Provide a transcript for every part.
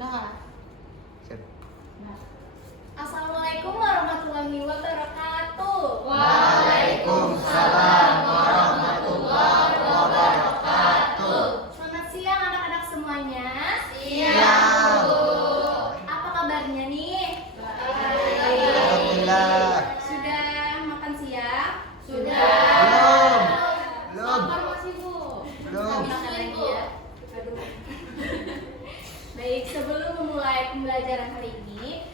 Nah. Siap. Assalamualaikum warahmatullahi wabarakatuh. Waalaikumsalam warahmatullahi wabarakatuh. Selamat siang anak-anak semuanya. Siang. Apa kabarnya nih? Alhamdulillah. Sudah makan siang? Belum. Belum. Lapar masih, Bu? Belum. Makan lagi ya. Aduh. Baik, sebelum memulai pembelajaran hari ini,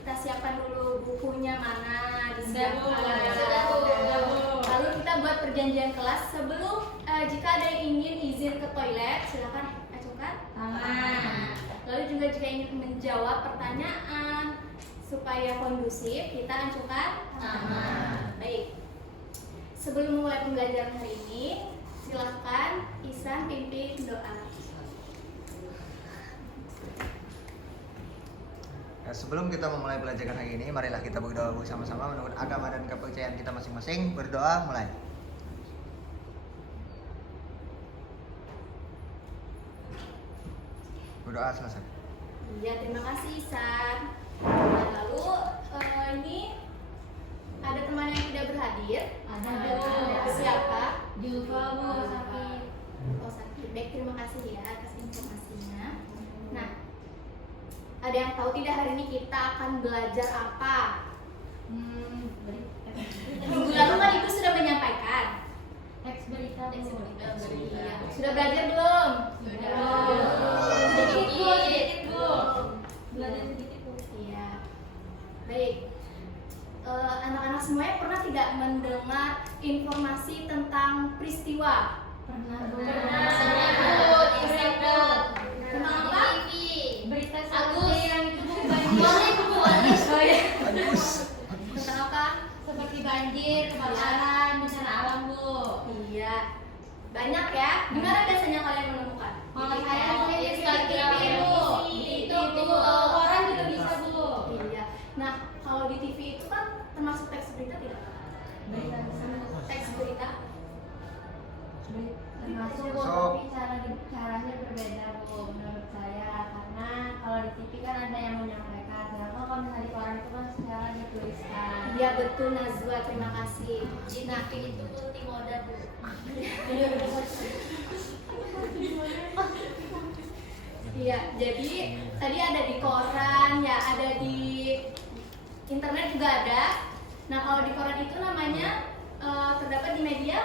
kita siapkan dulu bukunya mana disiapkan. Lalu kita buat perjanjian kelas sebelum jika ada yang ingin izin ke toilet silakan acungkan tangan. Lalu juga jika ingin menjawab pertanyaan supaya kondusif kita acungkan tangan. Baik. Sebelum mulai pembelajaran hari ini, silakan Ihsan pimpin doa. Sebelum kita memulai pelajaran hari ini, marilah kita berdoa bersama-sama menurut agama dan kepercayaan kita masing-masing. Berdoa mulai. Berdoa selesai. Iya, terima kasih Ihsan. Lalu ini ada teman yang tidak berhadir. Ada siapa? Julfa, Bu, sakit. Oh, sakit. Baik, terima kasih ya atas informasinya. Nah, ada yang tahu tidak hari ini kita akan belajar apa? Minggu lalu kan Ibu sudah menyampaikan. Teks berita, Bu. Iya. Sudah belajar belum? Sedikit, Bu. Belajar sedikit, Bu. Iya. Baik. Anak-anak semuanya pernah tidak mendengar informasi tentang peristiwa? Pernah, Bu. Tentang apa? Berita Agus. yang itu, Bu, Oh iya. Bagus. Tentang apa? seperti banjir, kebakaran, bencana alam, Bu. Iya. Banyak ya. Di mana biasanya kalian menemukan? Kalau saya sih di Instagram, Bu. itu Di koran juga bisa, Bu. Iya. Nah, kalau di TV itu kan termasuk teks berita tidak? Berita Teks berita. termasuk, Bu, So- tapi caranya berbeda, Bu, menurut saya. Karena kalau di TV kan ada yang menyampaikan, sedangkan kalau misalnya di koran itu kan secara dituliskan. Iya betul Nazwa, terima kasih. Nah, itu multimoda, Bu. iya, jadi tadi ada di koran, ya ada di internet juga ada. Nah, kalau di koran itu namanya terdapat di media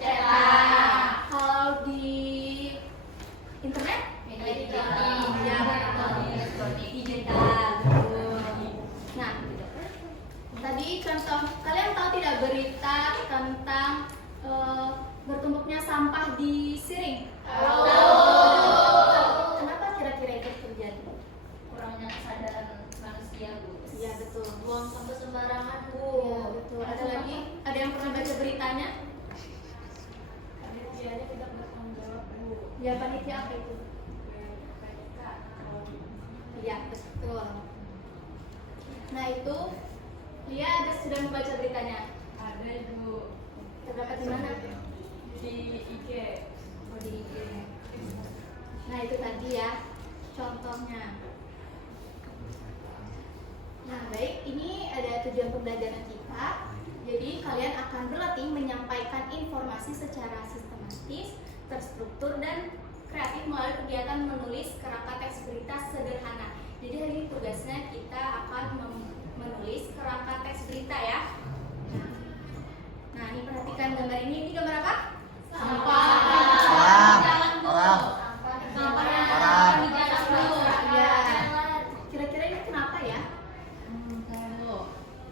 cetak. Kalau di internet Media ya, digital. Nah, tadi contoh, kalian tahu tidak berita tentang bertumpuknya sampah di Siring? Kenapa kira-kira itu terjadi? Kurangnya kesadaran manusia, Bu. Iya betul. Buang sampah sembarangan, Bu. Iya betul. Ada lagi? Ada yang pernah baca beritanya? Panitianya tidak bertanggung jawab, Bu. Ya panitia apa itu? Iya betul. Nah itu, dia ada sudah membaca beritanya. Ada, Bu. Terdapat di mana? Di IG. Oh di IG. Nah itu tadi ya contohnya. Nah baik, ini ada tujuan pembelajaran kita. Jadi kalian akan berlatih menyampaikan informasi secara sistematis, terstruktur dan kreatif melalui kegiatan menulis kerangka teks berita sederhana. Jadi hari ini tugasnya kita akan menulis kerangka teks berita ya. Nah ini perhatikan gambar ini gambar apa? Sampah. Orang. Sampah yang Orang. di jalan, Bu. Ya. Kira-kira ini kenapa ya? Saya dulu.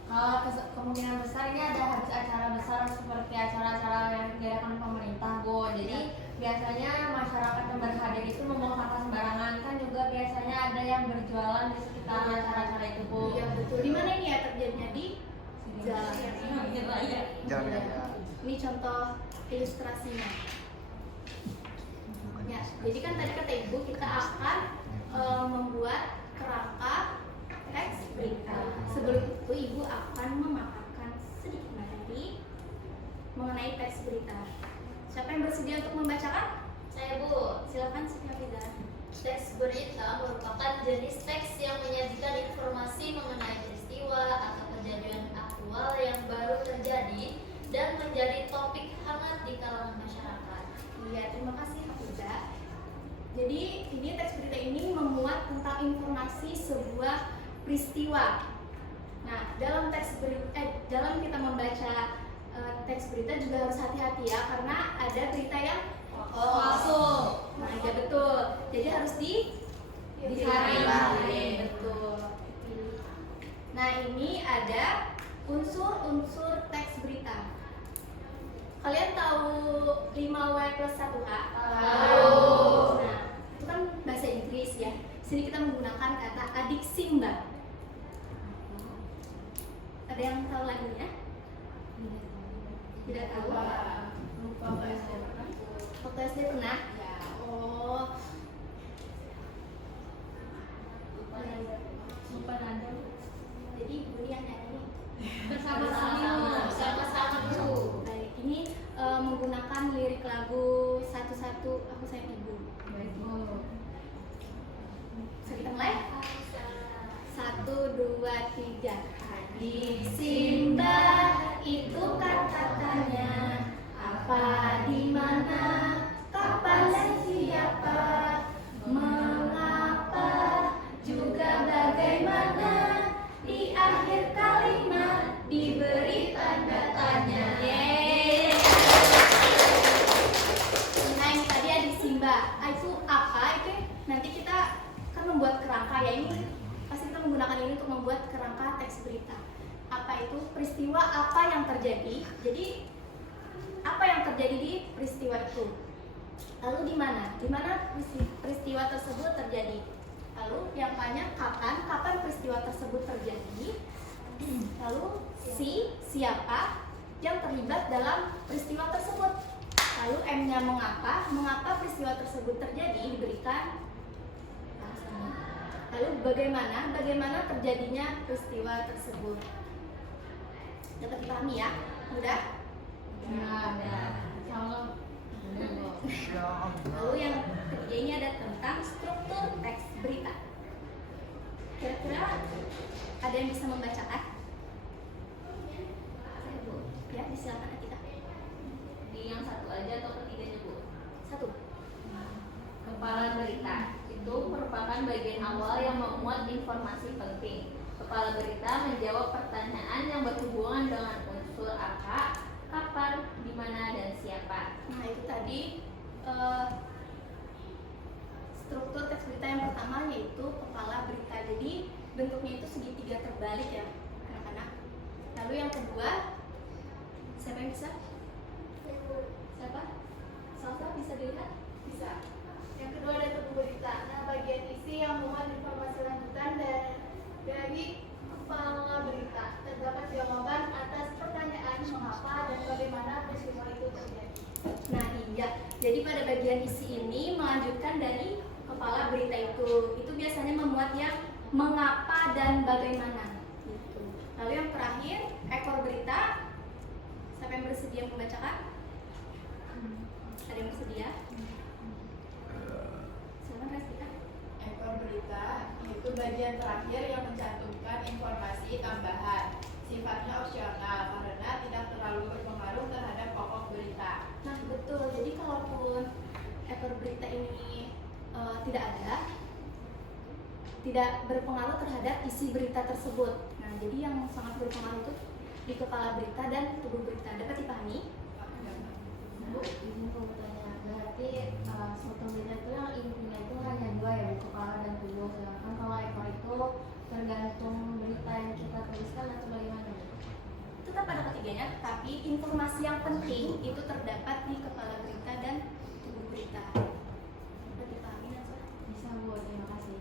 Kalau kemungkinan besar ini ada habis acara besar seperti acara-acara yang diadakan pemerintah, Bu. Jadi biasanya masyarakat yang berhadir itu membuang sampah sembarangan, kan juga biasanya ada yang berjualan di sekitar acara-acara itu, Bu. Iya betul. Di mana ini ya terjadinya di jalan. Jangan ya. Ini contoh ilustrasinya. Ya, jadi kan tadi kata Ibu kita akan membuat kerangka teks berita. Sebelum itu Ibu akan memaparkan sedikit materi mengenai teks berita. Siapa yang bersedia untuk membacakan? Saya, Bu. Silakan Siti Hafizah. Teks berita merupakan jenis teks yang menyajikan informasi mengenai peristiwa atau kejadian aktual yang baru terjadi dan menjadi topik hangat di kalangan masyarakat. Iya, terima kasih Hafizah. Jadi ini teks berita ini memuat tentang informasi sebuah peristiwa. Nah, dalam dalam kita membaca teks berita juga harus hati-hati ya, karena ada berita yang palsu. Nah, ya betul. Jadi harus disaring. Betul. Nah, ini ada unsur-unsur teks berita. Kalian tahu 5W+1H? Tahu. Nah, itu kan bahasa Inggris ya. Sini kita menggunakan kata adik Simba. Ada yang tahu lagunya? Tidak tahu? Lupa Waktu SD pernah? Ya. Oh, Lupa nada. jadi Ibu yang nyanyi. Sama-sama dulu. Baik, ini menggunakan lirik lagu Satu-Satu Aku Sayang Ibu. Baik. Bisa kita mulai? 1, 2, 3. Adik Simba itu kata-katanya, apa, di mana, kapan dan siapa, mengapa, juga bagaimana, di akhir kalimat diberi tanda tanya. Yeay. Nah, ini tadi adik Simba. Itu apa? Itu nanti kita kan membuat kerangka ya, ini pasti kita menggunakan ini untuk membuat kerangka teks berita. Apa itu peristiwa, apa yang terjadi? Jadi apa yang terjadi di peristiwa itu? Lalu di mana? Di mana peristiwa tersebut terjadi? Lalu yang banyak kapan peristiwa tersebut terjadi? Lalu siapa yang terlibat dalam peristiwa tersebut? Lalu M-nya mengapa peristiwa tersebut terjadi, diberikan alasannya. Lalu bagaimana terjadinya peristiwa tersebut. Dapat dipahami ya? Mudah? Lalu yang ketiga ini ada tentang struktur teks berita. Kira-kira ada yang bisa membacakan? Ya, disilakan Atika. Di yang satu aja atau ketiganya, Bu? 1. Kepala berita itu merupakan bagian awal yang memuat informasi penting. Kepala berita menjawab pertanyaan yang berhubungan dengan unsur apa, kapan, di mana, dan siapa. Nah, itu tadi struktur teks berita yang pertama yaitu kepala berita. Jadi bentuknya itu segitiga terbalik ya, anak-anak. Lalu yang kedua, siapa yang bisa? Siapa? Salsa bisa dilihat? Bisa. Yang kedua ada tubuh berita. Nah, bagian isi yang memuat informasi lanjutan dari kepala berita. Terdapat jawaban atas pertanyaan mengapa dan bagaimana peristiwa itu terjadi. Nah, iya. Jadi pada bagian isi ini melanjutkan dari kepala berita itu. Itu biasanya memuat yang mengapa dan bagaimana. Gitu. Lalu yang terakhir, ekor berita. Siapa yang bersedia membacakan? Ada yang bersedia? Silakan Restika. Ekor berita itu bagian terakhir yang mencantumkan informasi tambahan. Sifatnya opsional karena tidak terlalu berpengaruh terhadap pokok berita. Nah, betul. Jadi kalaupun ekor berita ini tidak berpengaruh terhadap isi berita tersebut. Nah, jadi yang sangat berpengaruh itu di kepala berita dan tubuh berita. Dapat dipahami? Bu, izin aku bertanya. Berarti suatu berita itu yang intinya itu hanya dua ya, Bu, kepala dan tubuh. Sedangkan kalau ekor itu tergantung berita yang kita tuliskan atau bagaimana, Bu? Tetap pada ketiganya, tapi informasi yang penting itu terdapat di kepala berita dan tubuh berita. Dapat dipahami, Nazwa? Bisa, Bu, terima kasih.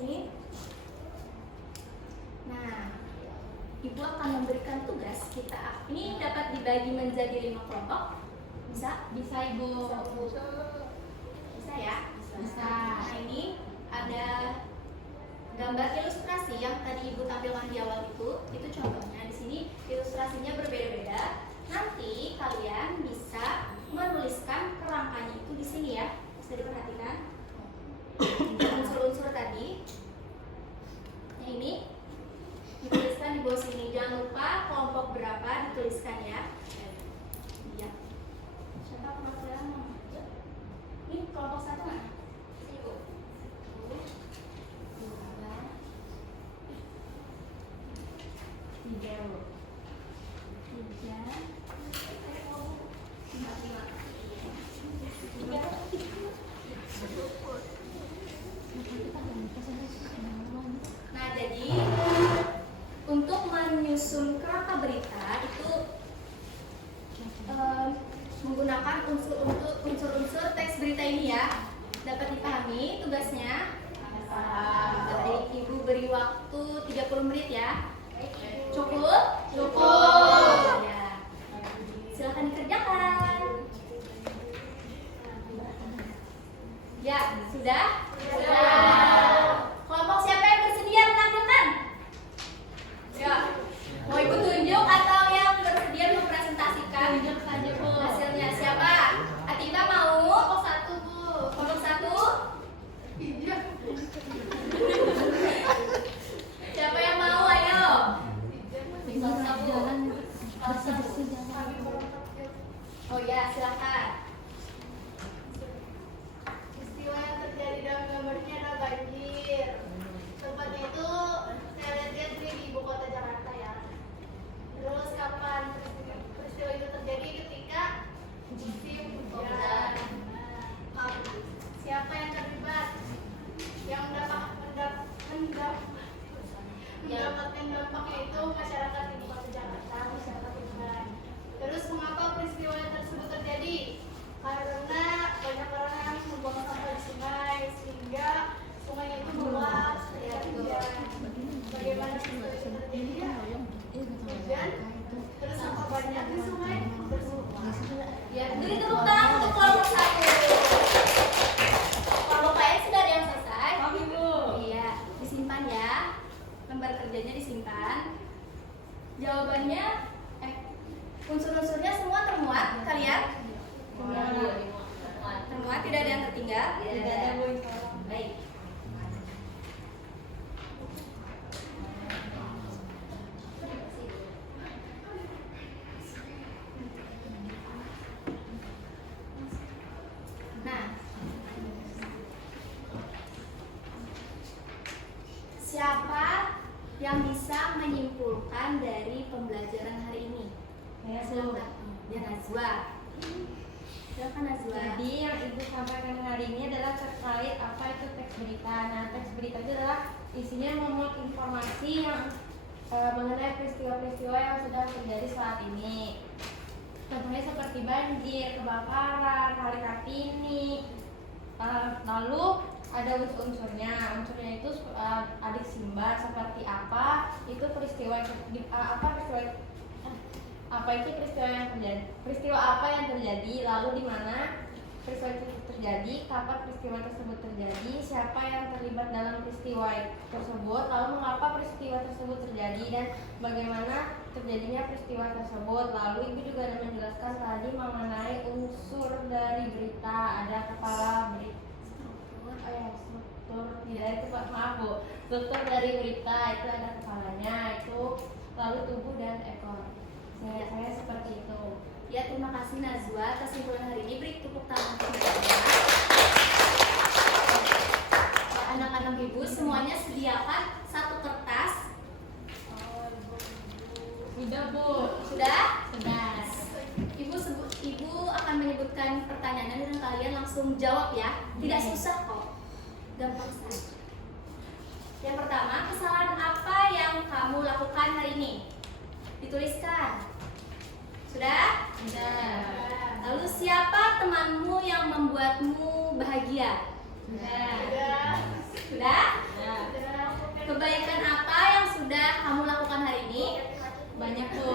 Ini. Nah, Ibu akan memberikan tugas kita. Ini dapat dibagi menjadi 5 kelompok. Bisa? Bisa, Ibu. Bisa ya? Bisa. Nah, ini ada gambar ilustrasi yang tadi Ibu tampilkan di awal itu contohnya. Di sini ilustrasinya berbeda-beda. Nanti kalian bisa menuliskan kerangkanya itu di sini ya. Bisa diperhatikan. Dapat dipahami tugasnya? Jadi Ibu beri waktu 30 menit ya. Cukup? Cukup. Ya. Silakan dikerjakan. Ya, sudah? Kelompok siapa yang bersedia menampilkan? Ya. Mau Ibu tunjuk atau yang bersedia mempresentasikan? Tunjuk saja, Bu. Hasilnya siapa? Atika mau? Kelompok 1, Bu. Kelompok 1? Iya. Siapa yang mau? Ayo. Oh ya, silakan. Peristiwa yang terjadi dalam gambarnya adalah banjir. Tempatnya itu saya lihat di ibu kota Jakarta ya. Terus kapan peristiwa itu terjadi? Ketika musim hujan. Nah, siapa yang terlibat? Yang mendapatkan dampaknya itu masyarakat ibu kota Jakarta, masyarakat Tuban. Terus mengapa peristiwa tersebut terjadi? Karena banyak orang yang membuang sampah di sungai sehingga sungainya itu meluap ketika hujan. Bagaimana peristiwa itu terjadi ya? Hujan, terus sampah banyak di sungai, terus Ya, beri tepuk tangan untuk kelompok 1. Kelompok lain sudah ada yang selesai? Iya, disimpan ya. Lembar kerjanya disimpan. Jawabannya, unsur-unsurnya semua termuat kalian? Termuat, tidak ada yang tertinggal? Tidak ada, Bu. Baik. Nah, siapa yang bisa menyimpulkan dari pembelajaran hari ini? Saya, Bu. Silakan. Ya, Najwa. Silakan Najwa. Jadi yang Ibu sampaikan hari ini adalah terkait apa itu teks berita. Nah, teks berita itu adalah isinya memuat informasi yang mengenai peristiwa-peristiwa yang sudah terjadi saat ini. Contohnya seperti banjir, kebakaran, hari Kartini. Lalu ada unsur-unsurnya. Unsurnya itu adik Simba seperti apa? Itu peristiwa apa itu peristiwa yang terjadi? Peristiwa apa yang terjadi? Lalu di mana peristiwa itu terjadi? Kapan peristiwa tersebut terjadi? Siapa yang terlibat dalam peristiwa tersebut? Lalu mengapa peristiwa tersebut terjadi dan bagaimana terjadinya peristiwa tersebut? Lalu Ibu juga ada menjelaskan tadi mengenai unsur dari berita. Ada kepala berita. Struktur tidak itu Pak, maaf Bu. Struktur dari berita itu ada kepalanya itu, lalu tubuh dan ekor. Saya seperti itu. Ya, terima kasih Najwa. Kesimpulan hari ini beri tepuk tangan untuk anak-anak Ibu semuanya sediakan satu kertas. Sudah Bu. Sudah? Sudah. Ibu akan menyebutkan pertanyaannya dan kalian langsung jawab ya. Tidak susah kok. Gampang saja. Yang pertama, kesalahan apa yang kamu lakukan hari ini? Dituliskan. Sudah? Sudah. Lalu siapa temanmu yang membuatmu bahagia? Sudah. Sudah? Sudah. Kebaikan apa yang sudah kamu lakukan hari ini? Banyak Bu.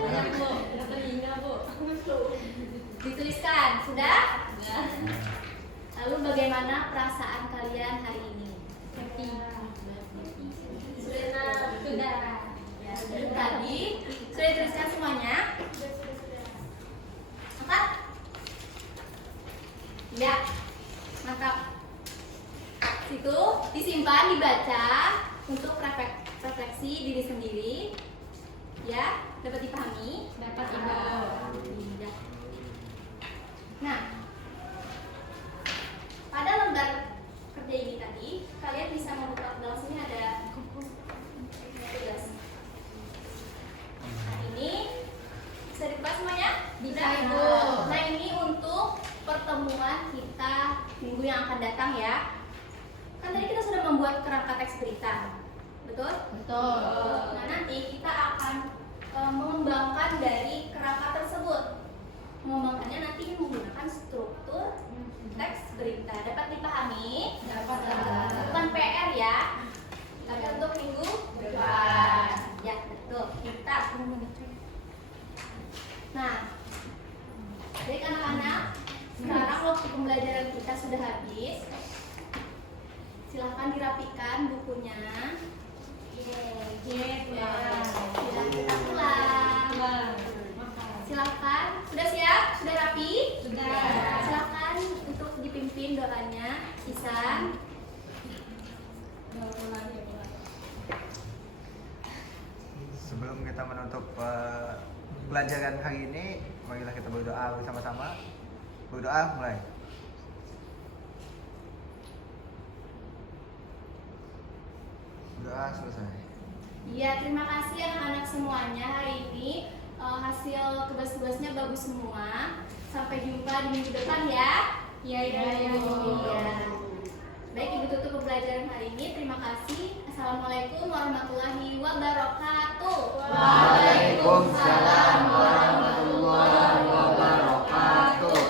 Banyak Bu. Sudah terhingga Bu. Dituliskan. Sudah? Sudah. Lalu bagaimana perasaan kalian hari ini? Happy. Sudah. Ya, tadi sudah dituliskan semuanya? Angkat? Ya, mantap. Situ disimpan, dibaca untuk refleksi diri sendiri. Ya, dapat dipahami? Dapat Ibu. Iya. Nah, pada lembar kerja ini tadi, kalian bisa membuka dalam sini ada tugas. Nah, ini bisa dibuka semuanya? Bisa, Udah? Ibu. Nah, ini untuk pertemuan kita minggu yang akan datang ya. Kan tadi kita sudah membuat kerangka teks berita. Betul? Betul. Nah, nanti kita akan mengembangkan dari kerangka tersebut. Mengembangkannya nanti menggunakan struktur teks berita. Dapat dipahami? Silahkan dirapikan bukunya. Silahkan kita pulang. Silahkan. Sudah siap? Sudah rapi? Sudah. Silahkan untuk dipimpin doanya. Isan. Sebelum kita menutup pelajaran hari ini, marilah kita berdoa bersama-sama. Berdoa mulai. Berdoa selesai. Iya, terima kasih anak-anak semuanya hari ini. Hasil tugas-tugasnya bagus semua. Sampai jumpa di minggu depan ya. Iya. Baik, Ibu tutup pembelajaran hari ini. Terima kasih. Assalamualaikum warahmatullahi wabarakatuh. Waalaikumsalam warahmatullahi wabarakatuh.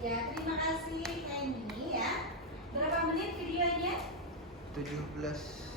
Ya, terima kasih Kenny ya. Berapa menit videonya? 17